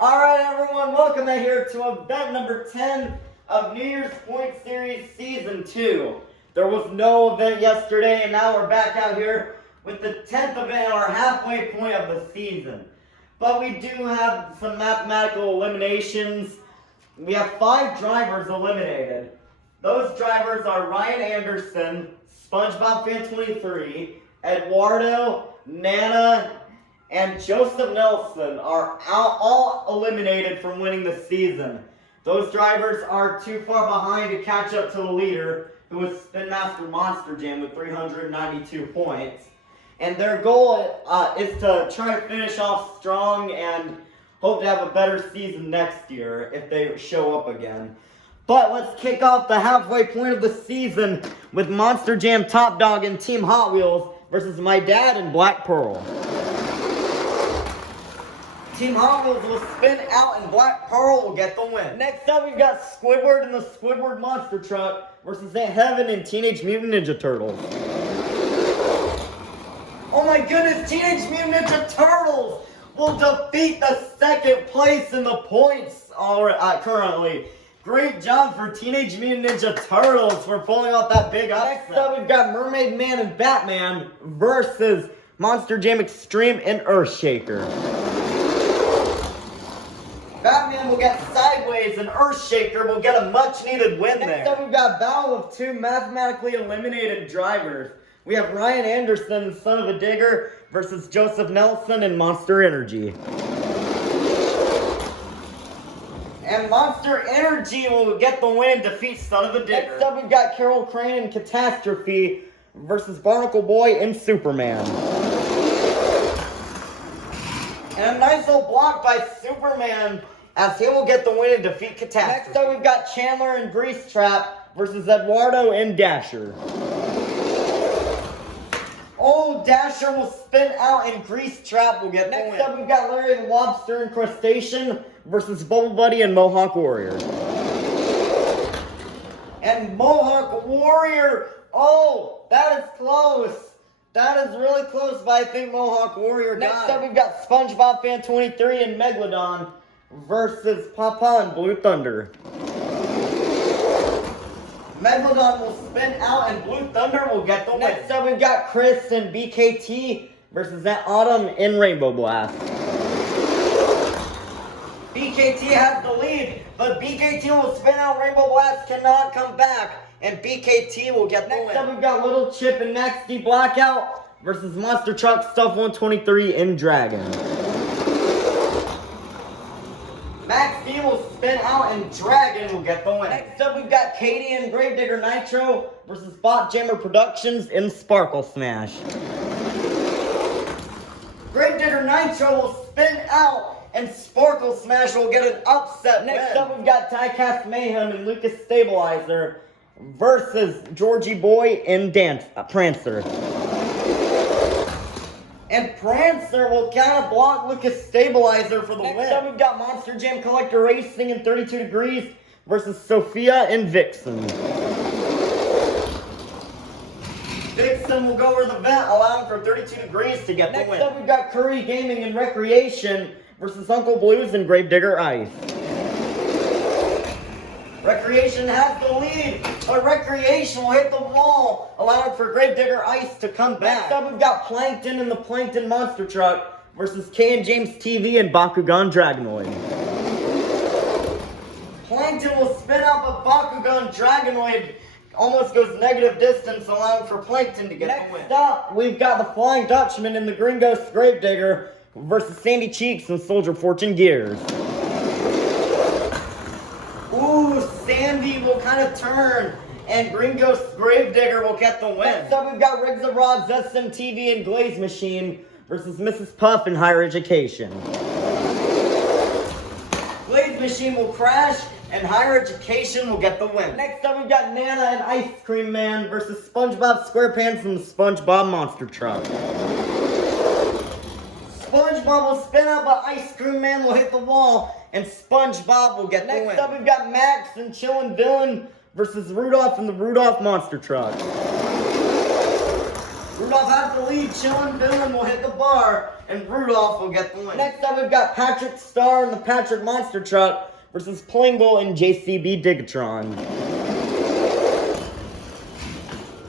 Alright everyone, welcome here to event number 10 of New Year's Point Series Season 2. There was no event yesterday and now we're back out here with the 10th event, our halfway point of the season. But we do have some mathematical eliminations. We have 5 drivers eliminated. Those drivers are Ryan Anderson, SpongeBob Fan 23, Eduardo, Nana, and Joseph Nelson are all eliminated from winning the season. Those drivers are too far behind to catch up to the leader, who is Spin Master Monster Jam with 392 points. And their goal is to try to finish off strong and hope to have a better season next year if they show up again. But let's kick off the halfway point of the season with Monster Jam Top Dog and Team Hot Wheels versus my dad and Black Pearl. Team Hot Wheels will spin out and Black Pearl will get the win. Next up, we've got Squidward and the Squidward Monster Truck versus Aunt Heaven and Teenage Mutant Ninja Turtles. Oh my goodness, Teenage Mutant Ninja Turtles will defeat the second place in the points currently. Great job for Teenage Mutant Ninja Turtles for pulling off that big upset. Next up, we've got Mermaid Man and Batman versus Monster Jam Extreme and Earthshaker. Batman will get sideways and Earthshaker will get a much needed win there. Next up we've got battle of 2 mathematically eliminated drivers. We have Ryan Anderson, Son of a Digger, versus Joseph Nelson and Monster Energy. And Monster Energy will get the win and defeat Son of a Digger. Next up we've got Carol Crane and Catastrophe versus Barnacle Boy and Superman. And a nice little block by Superman as he will get the win and defeat Catastrophe. Next up we've got Chandler and Grease Trap versus Eduardo and Dasher. Oh, Dasher will spin out and Grease Trap will get the win. Next up we've got Larry the Lobster and Crustacean versus Bubble Buddy and Mohawk Warrior. And Mohawk Warrior, oh, that is close. That is really close, but I think Mohawk Warrior got it. Next up, we've got SpongeBob Fan 23 and Megalodon versus Papa and Blue Thunder. Megalodon will spin out and Blue Thunder will get the win. Next up, we've got Chris and BKT versus that Autumn in Rainbow Blast. BKT has the lead, but BKT will spin out Rainbow Blast, cannot come back. And BKT will get the win. Next up, we've got Little Chip and Max D Blackout versus Monster Truck Stuff 123 and Dragon. Max D will spin out and Dragon will get the win. Next up, we've got Katie and Gravedigger Nitro versus Bot Jammer Productions and Sparkle Smash. Gravedigger Nitro will spin out and Sparkle Smash will get an upset win. Next up, we've got Diecast Mayhem and Lucas Stabilizer versus Georgie Boy and Prancer. And Prancer will kind of block Lucas Stabilizer for the win. Next up we've got Monster Jam Collector Racing in 32 Degrees versus Sophia and Vixen. Vixen will go over the vent, allowing for 32 Degrees to get the win. Next up we've got Curry Gaming and Recreation versus Uncle Blues and Gravedigger Ice. Recreation has the lead, but Recreation will hit the wall, allowing for Gravedigger Ice to come back. Next up, we've got Plankton and the Plankton Monster Truck versus K and James TV and Bakugan Dragonoid. Plankton will spin out, but Bakugan Dragonoid almost goes negative distance, allowing for Plankton to get the win. Next up, we've got the Flying Dutchman and the Green Ghost Gravedigger versus Sandy Cheeks and Soldier Fortune Gears. Ooh, Sandy will kind of turn, and Green Ghost Gravedigger will get the win. Next up, we've got Riggs of Rods, SMTV, and Glaze Machine versus Mrs. Puff and Higher Education. Glaze Machine will crash, and Higher Education will get the win. Next up, we've got Nana and Ice Cream Man versus SpongeBob SquarePants and the SpongeBob Monster Truck. SpongeBob will spin out, but Ice Cream Man will hit the wall, and SpongeBob will get the win. Next up, we've got Max and Chillin' Villain versus Rudolph and the Rudolph Monster Truck. Rudolph has the lead. Chillin' Villain will hit the bar, and Rudolph will get the win. Next up, we've got Patrick Star and the Patrick Monster Truck versus Plingle and JCB Digatron.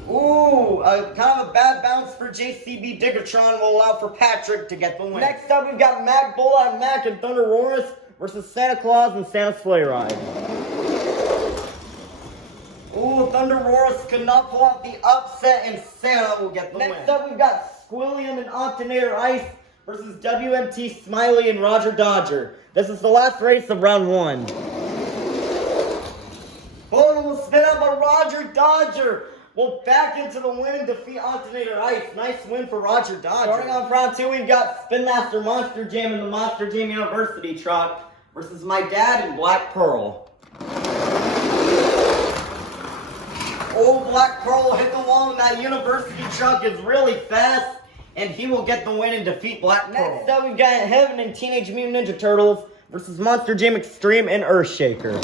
Ooh, kind of a bad bounce for JCB Digatron will allow for Patrick to get the win. Next up, we've got Mac Bullock Mac and Thunder Roars versus Santa Claus and Santa's Sleigh Ride. Ooh, Thunder Roars could not pull out the upset, and Santa will get the win. Next up, we've got Squilliam and Octanator Ice versus WMT Smiley and Roger Dodger. This is the last race of round 1. Bono will spin out by Roger Dodger. Will back into the win and defeat Octanator Ice. Nice win for Roger Dodger. Starting off round 2, we've got Spin Master Monster Jam and the Monster Jam University Truck versus My Dad and Black Pearl. Oh, Black Pearl will hit the wall, and that University Truck is really fast, and he will get the win and defeat Black Pearl. Next up, we've got Heaven and Teenage Mutant Ninja Turtles versus Monster Jam Extreme and Earthshaker.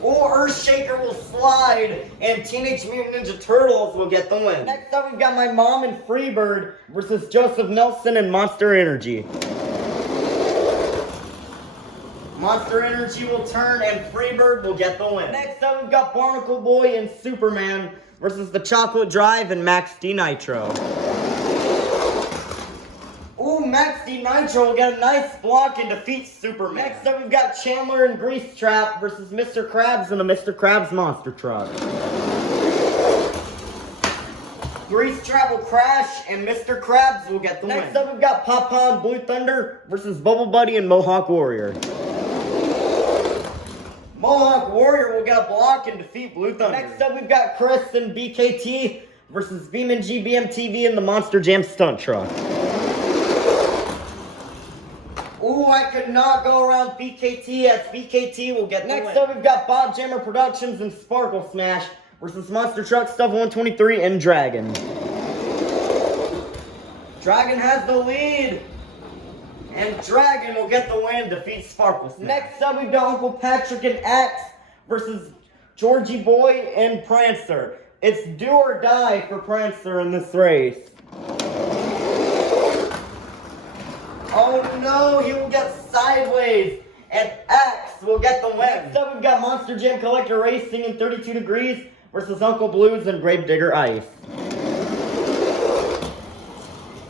Oh, Earthshaker will slide, and Teenage Mutant Ninja Turtles will get the win. Next up, we've got My Mom and Freebird versus Joseph Nelson and Monster Energy. Monster Energy will turn, and Freebird will get the win. Next up, we've got Barnacle Boy and Superman versus the Chocolate Drive and Max D Nitro. Ooh, Max D Nitro will get a nice block and defeat Superman. Next up, we've got Chandler and Grease Trap versus Mr. Krabs and the Mr. Krabs Monster Truck. Grease Trap will crash, and Mr. Krabs will get the win. Next up, we've got Papa and Blue Thunder versus Bubble Buddy and Mohawk Warrior. Mohawk Warrior will get a block and defeat Blue Thunder. Next up, we've got Chris and BKT versus BeamNG BMTV and the Monster Jam Stunt Truck. Ooh, I could not go around BKT, as BKT will get the win. Next up, we've got Bob Jammer Productions and Sparkle Smash versus Monster Truck Stuff 123 and Dragon. Dragon has the lead, and Dragon will get the win and defeat Sparkle Smash. Next up, we've got Uncle Patrick and Axe versus Georgie Boy and Prancer. It's do or die for Prancer in this race. Oh no, he will get sideways, and Axe will get the win. Next up, we've got Monster Jam Collector Racing in 32 Degrees versus Uncle Blues and Gravedigger Ice.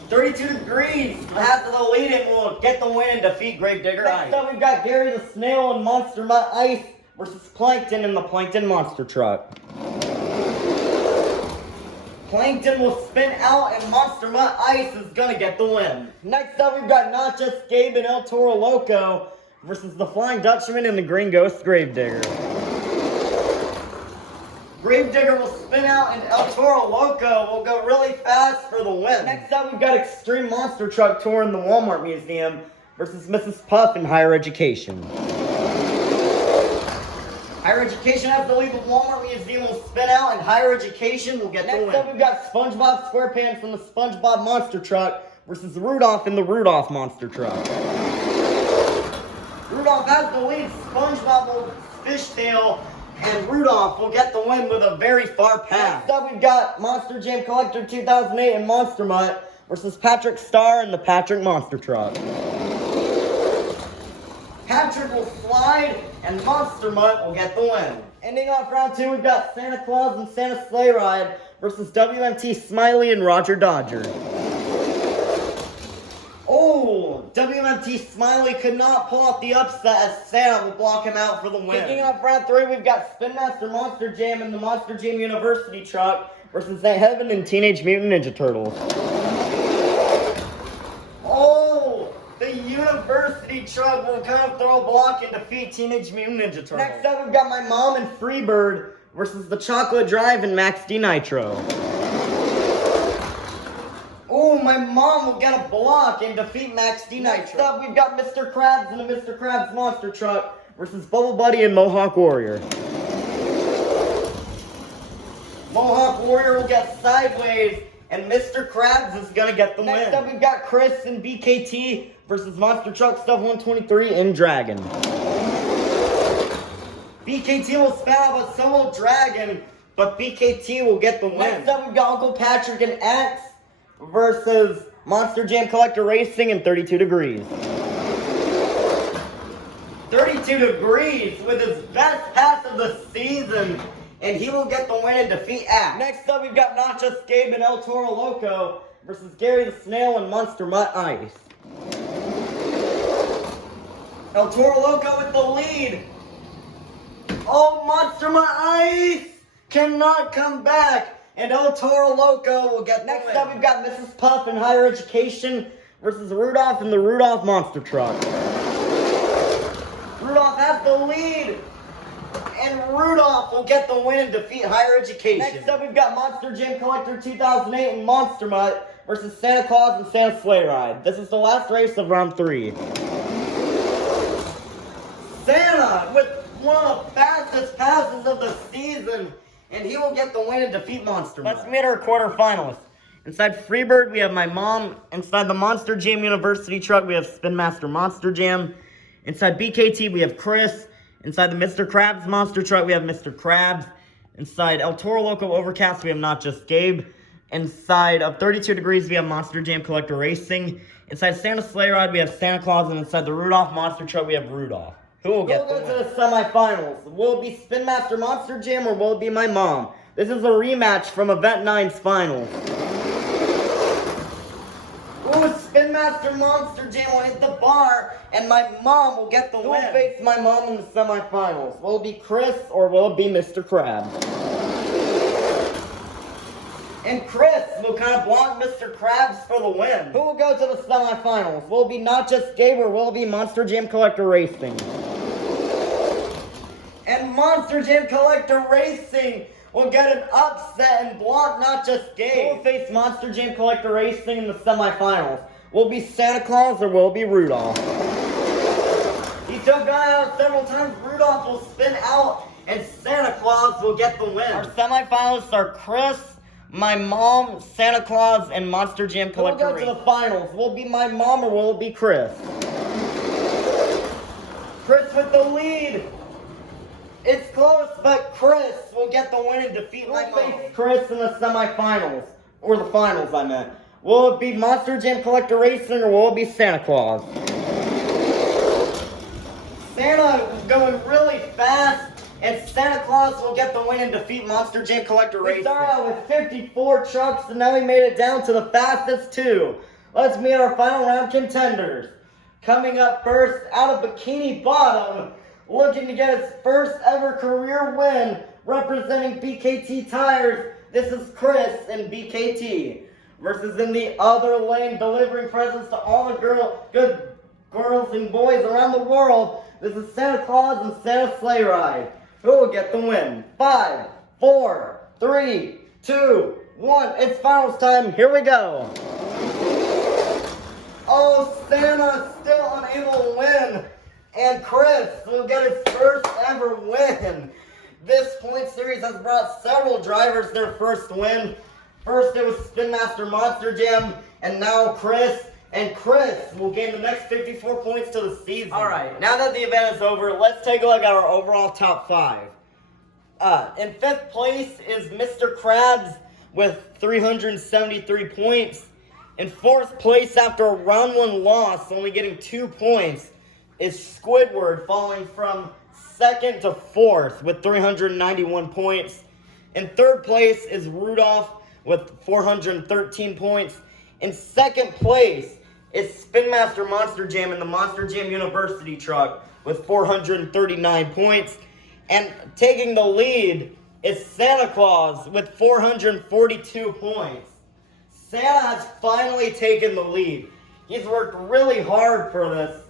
32 Degrees has the lead and will get the win and defeat Gravedigger Ice. Next up, we've got Gary the Snail and Monster Mutt Ice versus Plankton and the Plankton Monster Truck. Plankton will spin out, and Monster Mutt Ice is gonna get the win. Next up, we've got Not Just Gabe and El Toro Loco versus the Flying Dutchman and the Green Ghost Gravedigger. Gravedigger will spin out, and El Toro Loco will go really fast for the win. Next up, we've got Extreme Monster Truck Tour in the Walmart Museum versus Mrs. Puff in Higher Education. Higher Education has the lead. The Walmart Museum will spin out, and Higher Education will get the win. Next up, we've got SpongeBob SquarePants from the SpongeBob Monster Truck versus Rudolph in the Rudolph Monster Truck. Rudolph has the lead. SpongeBob will fishtail, and Rudolph will get the win with a very far pass. Next up, we've got Monster Jam Collector 2008 and Monster Mutt versus Patrick Star and the Patrick Monster Truck. Patrick will slide, and Monster Mutt will get the win. Ending off round 2, we've got Santa Claus and Santa's Sleigh Ride versus WMT Smiley and Roger Dodger. Oh, WMT Smiley could not pull off the upset, as Santa will block him out for the win. Kicking off round 3, we've got Spin Master Monster Jam and the Monster Jam University Truck versus Heaven and Teenage Mutant Ninja Turtles. Oh, the University Truck will kind of throw a block and defeat Teenage Mutant Ninja Turtles. Next up, we've got My Mom and Freebird versus the Chocolate Drive and Max D Nitro. Oh, My Mom will get a block and defeat Max D Nitro. Next up, we've got Mr. Krabs and the Mr. Krabs Monster Truck versus Bubble Buddy and Mohawk Warrior. Mohawk Warrior will get sideways, and Mr. Krabs is gonna get the win. Next up, we've got Chris and BKT versus Monster Truck Stuff 123 and Dragon. BKT will spin out, but so will Dragon, but BKT will get the win. Next up, we've got Uncle Patrick and Axe versus Monster Jam Collector Racing and 32 Degrees. 32 Degrees with his best pass of the season, and he will get the win and defeat Axe. Next up, we've got Not Just Gabe and El Toro Loco versus Gary the Snail and Monster Mutt Ice. El Toro Loco with the lead. Oh, Monster Mutt Ice cannot come back, and El Toro Loco will get the win. Next up, we've got Mrs. Puff in Higher Education versus Rudolph in the Rudolph Monster Truck. Rudolph has the lead, and Rudolph will get the win and defeat Higher Education. Next up, we've got Monster Jam Collector 2008 and Monster Mutt versus Santa Claus and Santa Sleigh Ride. This is the last race of round 3. Santa with one of the fastest passes of the season, and he will get the win and defeat Monster Mutt. Let's meet our quarterfinalists. Inside Freebird, we have my mom. Inside the Monster Jam University truck, we have Spin Master Monster Jam. Inside BKT, we have Chris. Inside the Mr. Krabs Monster Truck, we have Mr. Krabs. Inside El Toro Loco Overcast, we have Not Just Gabe. Inside of 32 Degrees, we have Monster Jam Collector Racing. Inside Santa Sleigh Ride, we have Santa Claus. And inside the Rudolph Monster Truck, we have Rudolph. Who will get the win? We'll go to the semifinals. Will it be Spin Master Monster Jam or will it be my mom? This is a rematch from Event 9's finals. Ooh, Spin Master Monster Jam will hit the bar, and my mom will get the win. Who will face my mom in the semifinals? Will it be Chris or will it be Mr. Krabs? And Chris will kind of block Mr. Krabs for the win. Who will go to the semifinals? Will it be Not Just Gabe or will it be Monster Jam Collector Racing? And Monster Jam Collector Racing will get an upset and block Not Just Gabe. Who will face Monster Jam Collector Racing in the semifinals? Will it be Santa Claus or will it be Rudolph? He took guy out several times. Rudolph will spin out and Santa Claus will get the win. Our semifinalists are Chris, my mom, Santa Claus, and Monster Jam Collector Racing. We'll go to the finals. Will it be my mom or will it be Chris? Chris with the lead. It's close, but Chris will get the win and defeat my mom. Chris in the semifinals. Or the finals, I meant. Will it be Monster Jam Collector Racing or will it be Santa Claus? Santa is going really fast, and Santa Claus will get the win and defeat Monster Jam Collector Racing. We started out with 54 trucks, and now we made it down to the fastest 2. Let's meet our final round contenders. Coming up first, out of Bikini Bottom, looking to get his first ever career win, representing BKT Tires, this is Chris in BKT. Versus in the other lane, delivering presents to all the good girls and boys around the world, this is Santa Claus and Santa Sleigh Ride. Who will get the win? 5, 4, 3, 2, 1. It's finals time. Here we go. Oh, Santa still unable to win. And Chris will get his first ever win. This point series has brought several drivers their first win. First it was Spin Master Monster Jam, and now Chris. And Chris will gain the next 54 points to the season. Alright, now that the event is over, let's take a look at our overall top 5. In 5th place is Mr. Krabs with 373 points. In 4th place after a round 1 loss, only getting 2 points, is Squidward, falling from 2nd to 4th with 391 points. In 3rd place is Rudolph with 413 points. In 2nd place is Spin Master Monster Jam in the Monster Jam University truck with 439 points. And taking the lead is Santa Claus with 442 points. Santa has finally taken the lead. He's worked really hard for this.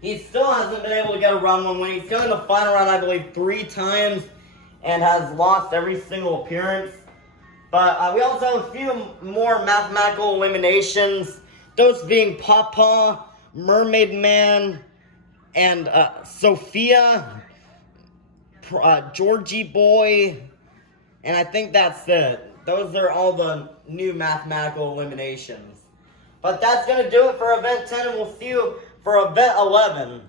He still hasn't been able to get a round 1 win. He's gone in the final round, I believe, 3 times and has lost every single appearance. But we also have a few more mathematical eliminations. Those being Papa, Mermaid Man, and Sophia, Georgie Boy, and I think that's it. Those are all the new mathematical eliminations. But that's going to do it for Event 10, and we'll see you for Event 11.